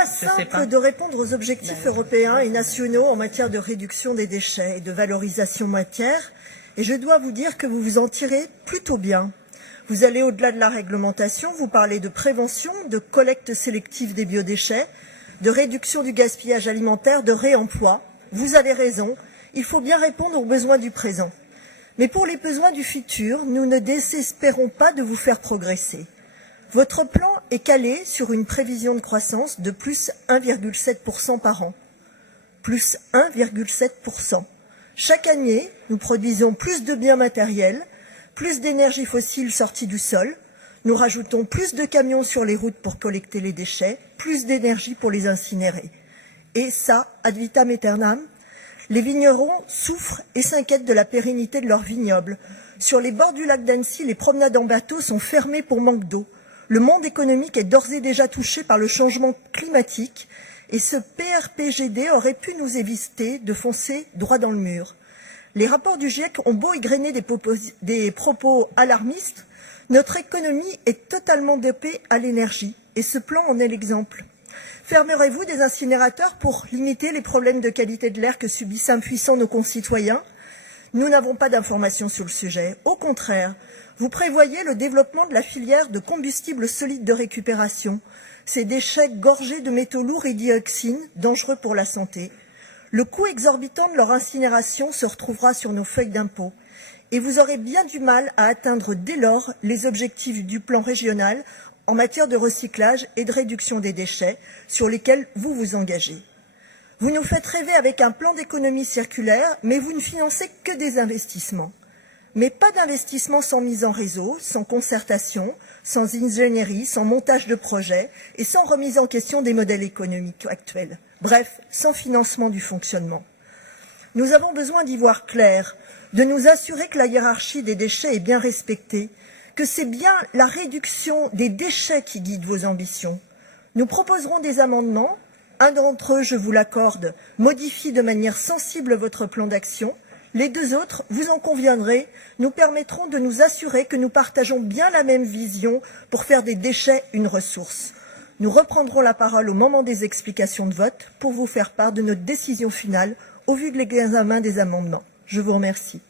pas simple de répondre aux objectifs européens et nationaux en matière de réduction des déchets et de valorisation matière, et je dois vous dire que vous vous en tirez plutôt bien. Vous allez au-delà de la réglementation, vous parlez de prévention, de collecte sélective des biodéchets, de réduction du gaspillage alimentaire, de réemploi. Vous avez raison, il faut bien répondre aux besoins du présent. Mais pour les besoins du futur, nous ne désespérons pas de vous faire progresser. Votre plan est calé sur une prévision de croissance de plus 1,7% par an. Plus 1,7%. Chaque année, nous produisons plus de biens matériels, plus d'énergie fossile sortie du sol, nous rajoutons plus de camions sur les routes pour collecter les déchets, plus d'énergie pour les incinérer. Et ça, ad vitam aeternam, les vignerons souffrent et s'inquiètent de la pérennité de leurs vignobles. Sur les bords du lac d'Annecy, les promenades en bateau sont fermées pour manque d'eau. Le monde économique est d'ores et déjà touché par le changement climatique et ce PRPGD aurait pu nous éviter de foncer droit dans le mur. Les rapports du GIEC ont beau égrener des propos alarmistes, notre économie est totalement dopée à l'énergie et ce plan en est l'exemple. Fermerez-vous des incinérateurs pour limiter les problèmes de qualité de l'air que subissent impuissants nos concitoyens? Nous n'avons pas d'informations sur le sujet. Au contraire, vous prévoyez le développement de la filière de combustibles solides de récupération, ces déchets gorgés de métaux lourds et dioxines, dangereux pour la santé. Le coût exorbitant de leur incinération se retrouvera sur nos feuilles d'impôt. Et vous aurez bien du mal à atteindre dès lors les objectifs du plan régional en matière de recyclage et de réduction des déchets sur lesquels vous vous engagez. Vous nous faites rêver avec un plan d'économie circulaire, mais vous ne financez que des investissements. Mais pas d'investissement sans mise en réseau, sans concertation, sans ingénierie, sans montage de projets et sans remise en question des modèles économiques actuels. Bref, sans financement du fonctionnement. Nous avons besoin d'y voir clair, de nous assurer que la hiérarchie des déchets est bien respectée, que c'est bien la réduction des déchets qui guide vos ambitions. Nous proposerons des amendements. Un d'entre eux, je vous l'accorde, modifie de manière sensible votre plan d'action. Les deux autres, vous en conviendrez, nous permettront de nous assurer que nous partageons bien la même vision pour faire des déchets une ressource. Nous reprendrons la parole au moment des explications de vote pour vous faire part de notre décision finale au vu de l'examen des amendements. Je vous remercie.